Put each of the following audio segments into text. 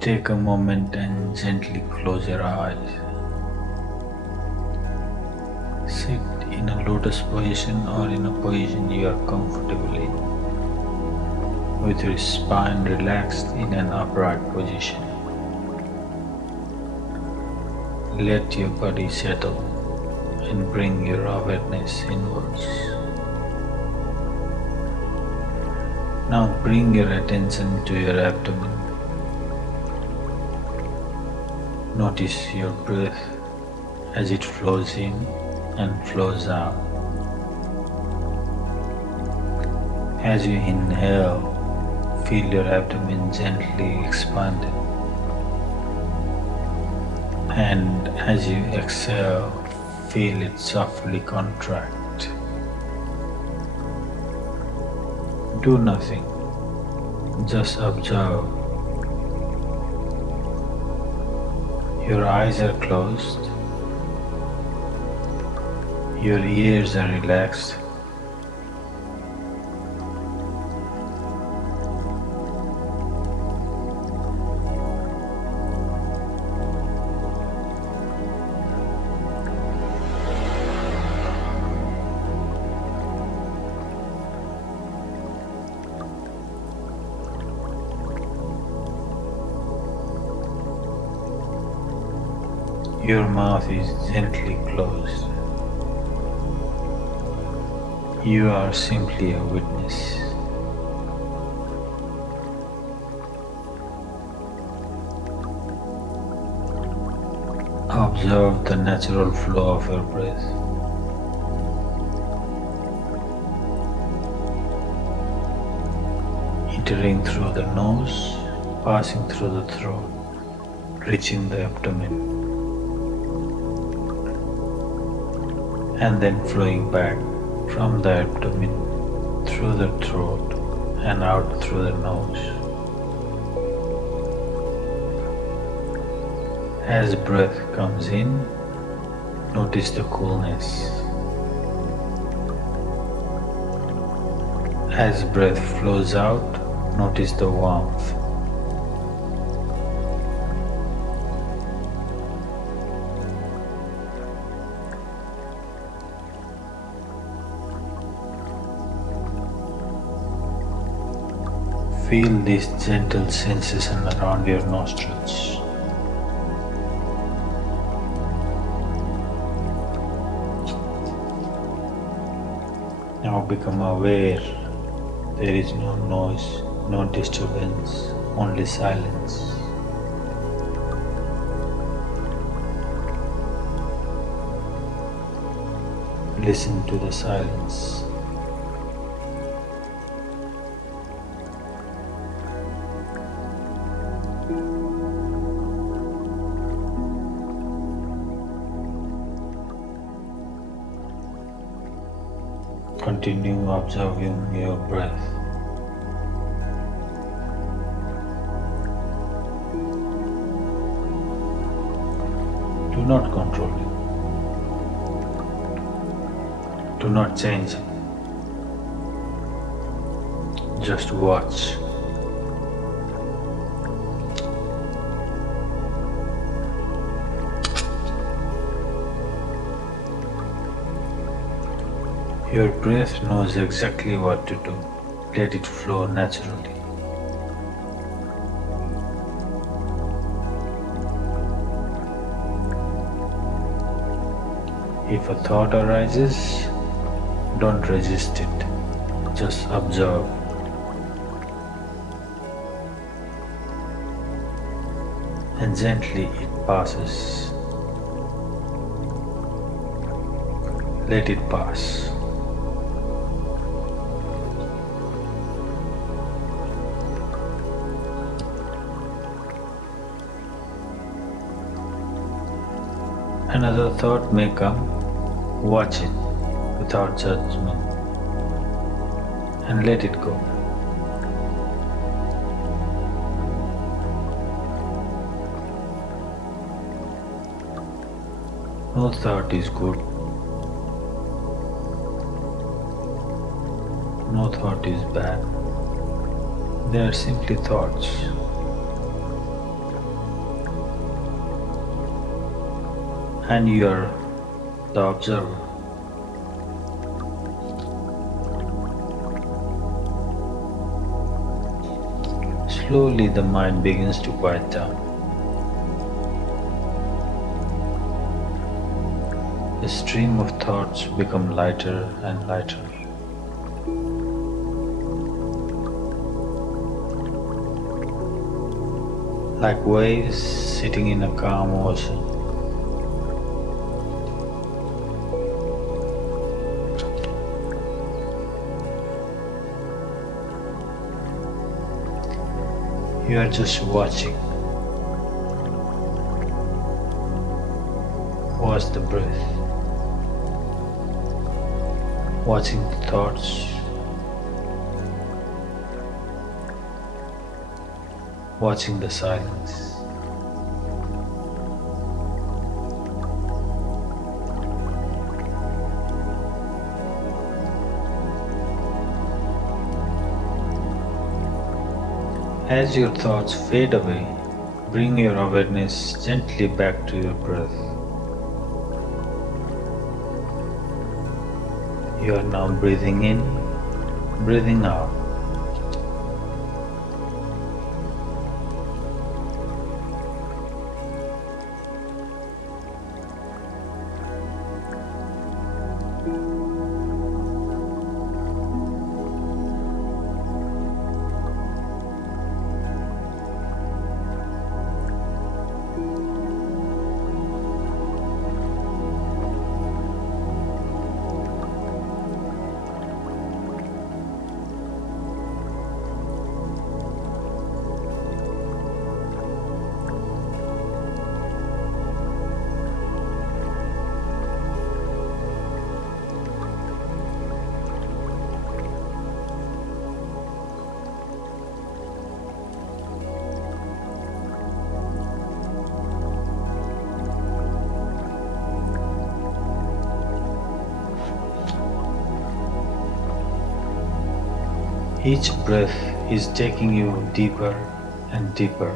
Take a moment and gently close your eyes. Sit in a lotus position or in a position you are comfortable in, with your spine relaxed in an upright position. Let your body settle and bring your awareness inwards. Now bring your attention to your abdomen. Notice your breath as it flows in and flows out. As you inhale, feel your abdomen gently expanded, and as you exhale, feel it softly contract. Do nothing, just observe. Your eyes are closed, your ears are relaxed, your mouth is gently closed. You are simply a witness. Observe the natural flow of your breath. Entering through the nose, passing through the throat, reaching the abdomen, and then flowing back from the abdomen through the throat and out through the nose. As breath comes in, notice the coolness. As breath flows out, notice the warmth. Feel this gentle sensation around your nostrils. Now become aware there is no noise, no disturbance, only silence. Listen to the silence. Continue observing your breath. Do not control it. Do not change it. Just watch. Your breath knows exactly what to do. Let it flow naturally. If a thought arises, don't resist it. Just observe. And gently it passes. Let it pass. Another thought may come, watch it without judgment and let it go. No thought is good, no thought is bad. They are simply thoughts. and you are the observer. Slowly the mind begins to quiet down. The stream of thoughts become lighter and lighter, like waves sitting in a calm ocean. You are just watching. Watch the breath, watching the thoughts, watching the silence. As your thoughts fade away, bring your awareness gently back to your breath. You are now breathing in, breathing out. Each breath is taking you deeper and deeper.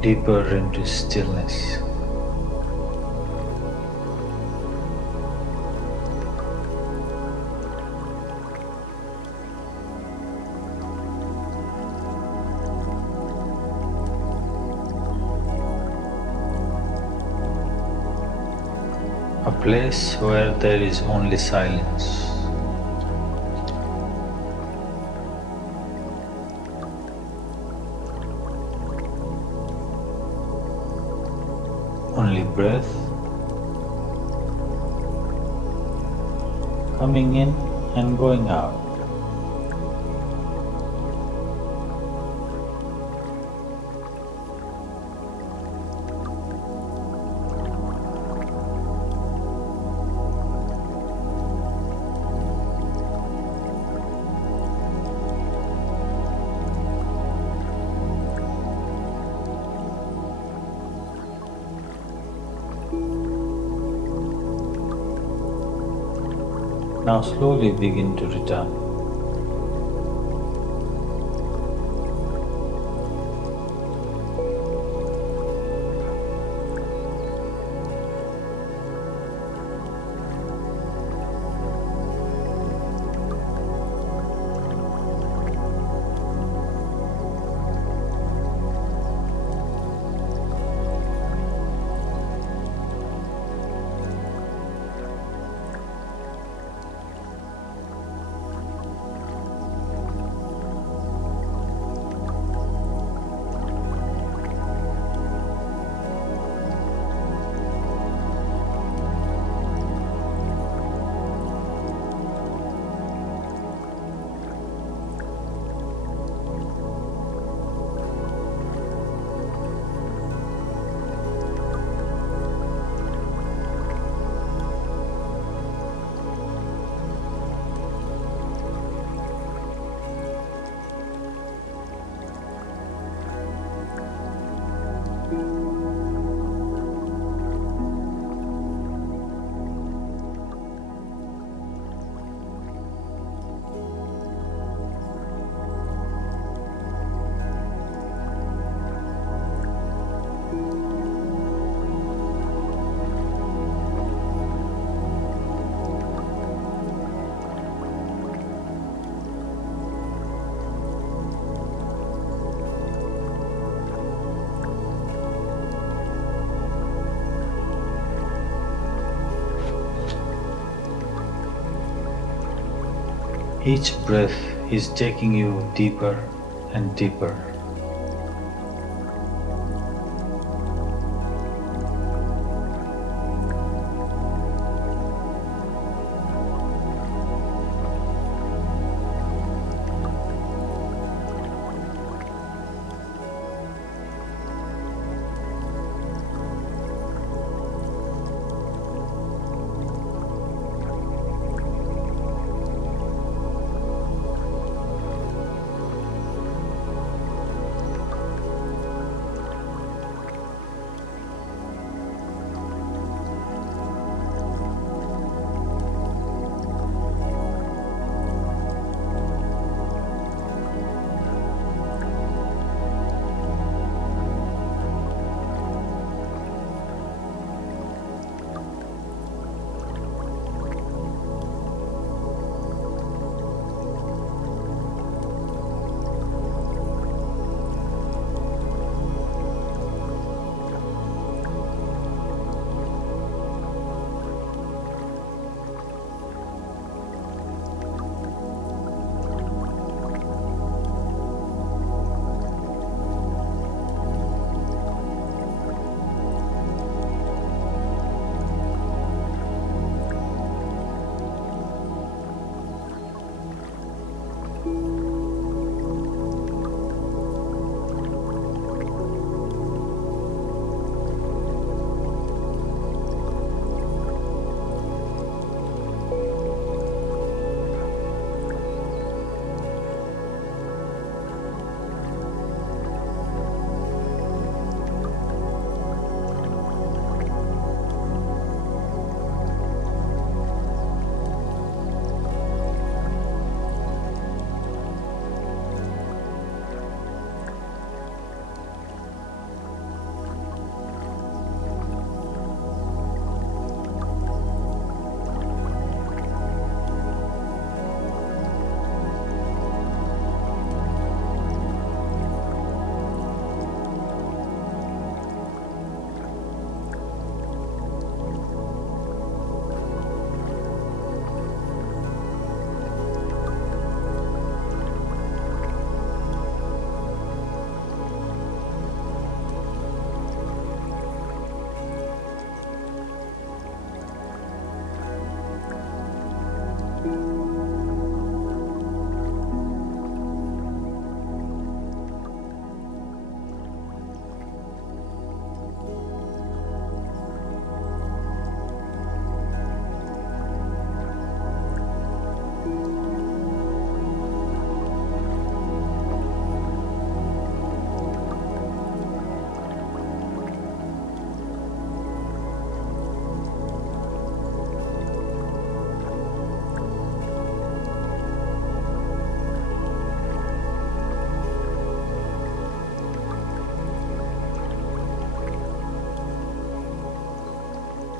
Deeper into stillness. A place where there is only silence. Only breath coming in and going out. Now slowly begin to return. Each breath is taking you deeper and deeper.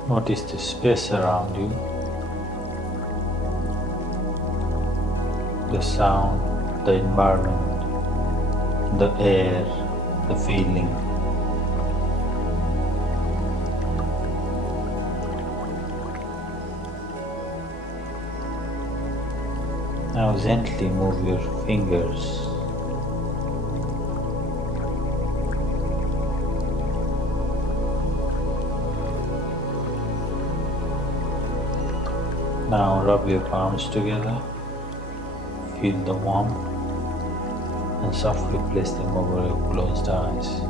Notice the space around you, the sound, the environment, the air, the feeling. Now gently move your fingers. Now rub your palms together, feel the warmth and softly place them over your closed eyes.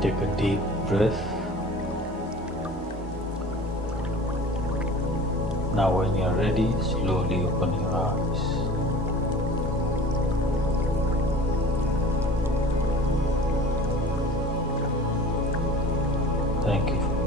Take a deep breath. Now when you are ready, slowly open your eyes. Thank you.